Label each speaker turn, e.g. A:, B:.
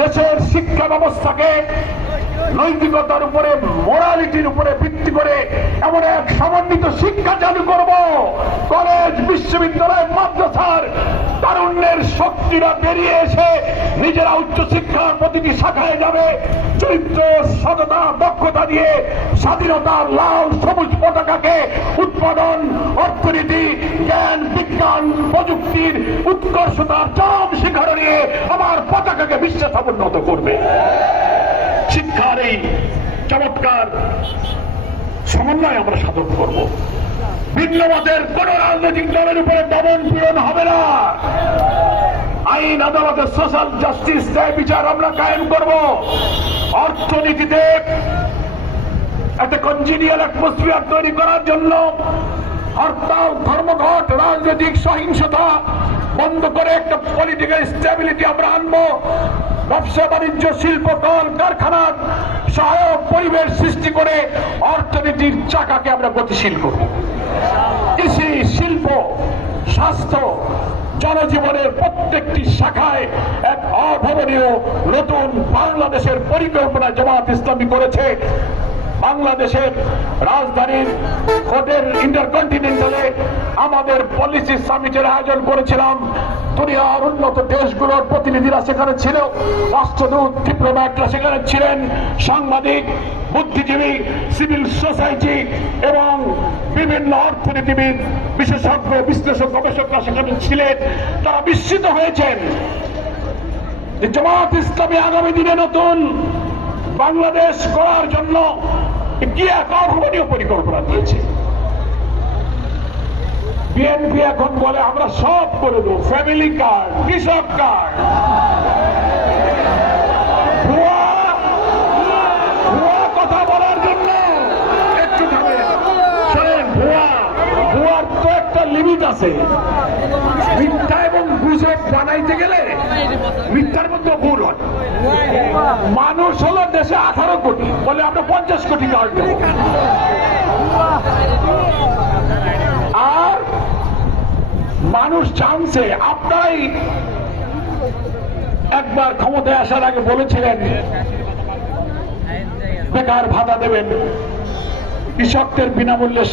A: দেশের শিক্ষা ব্যবস্থাকে নৈতিকতার উপরে মোরালিটির উপরে ভিত্তি করে এমন এক সমন্বিত শিক্ষা চালু করব। কলেজ, বিশ্ববিদ্যালয়, মাদ্রাসার তারুণ্যের শক্তিরা বেরিয়ে এসে নিজেরা উচ্চ শিক্ষার প্রতিটি শাখায় যাবে। চরিত্র, সততা, দক্ষতা দিয়ে স্বাধীনতার লাল, সবুজ পতাকাকে উৎপাদন, অর্থনীতি, জ্ঞান, বিজ্ঞান, প্রযুক্তির উৎকর্ষতার চরম শিখরে নিয়ে আমার পতাকাকে বিশ্বে সমুন্নত করবে। শিক্ষার এই চমৎকার সমন্বয় আমরা সাধন করব। ভিন্নমতের কোন রাজনৈতিক দলের উপরে দমন পীড়ন হবে না। আইন আদালতের সোশ্যাল জাস্টিস, ন্যায় বিচার আমরা কায়েম করব। অর্থনীতিতে একটা কনজিনিয়াল অ্যাটমসফিয়ার তৈরি করার জন্য হরতাল, ধর্মঘট, রাজনৈতিক সহিংসতা বন্ধ করে একটা পলিটিক্যাল স্টেবিলিটি আমরা আনব। ব্যবসা, বাণিজ্য, শিল্প, কল কারখানার সহায়ক পরিবেশ সৃষ্টি করে অর্থনীতির চাকাকে আমরা গতিশীল করব। কৃষি, শিল্প, স্বাস্থ্য, জনজীবনের প্রত্যেকটি শাখায় এক অভাবনীয় নতুন বাংলাদেশের পরিকল্পনা জামাত ইসলামী করেছে। বাংলাদেশের রাজধানীর হোটেল ইন্টারকন্টিনেন্টালে আমাদের পলিসি সামিটের আয়োজন করেছিলাম। দুনিয়ার উন্নত দেশগুলোর প্রতিনিধিরা সেখানে ছিল। রাষ্ট্রদূত ডিপ্লোম্যাটরা সেখানে ছিলেন। সাংবাদিক, বুদ্ধিজীবী সিভিল সোসাইটি এবং বিভিন্ন অর্থনীতিবিদ, বিশেষজ্ঞ, বিশ্লেষক, গবেষকরা সেখানে ছিলেন। তারা বিস্মিত হয়েছেন জামাত ইসলামী আগামী দিনে নতুন বাংলাদেশ করার জন্য কি এক অভাবনীয় পরিকল্পনা দিয়েছে। বিএনপি এখন বলে, আমরা সব করে দেবো। ফ্যামিলি কার্ড কৃষক কার্ড কথা বলার জন্য তো একটা লিমিট আছে। এবং বানাইতে গেলে মধ্যে ভুল হয়। মানুষ হলো দেশে আঠারো কোটি, বলে আমরা পঞ্চাশ কোটি কার্ড মানুষ জানছে আপনারাই একবার ক্ষমতায় আসার আগে বলেছিলেন বেকার ভাতা দেবেন কৃষকদের বিনামূল্যে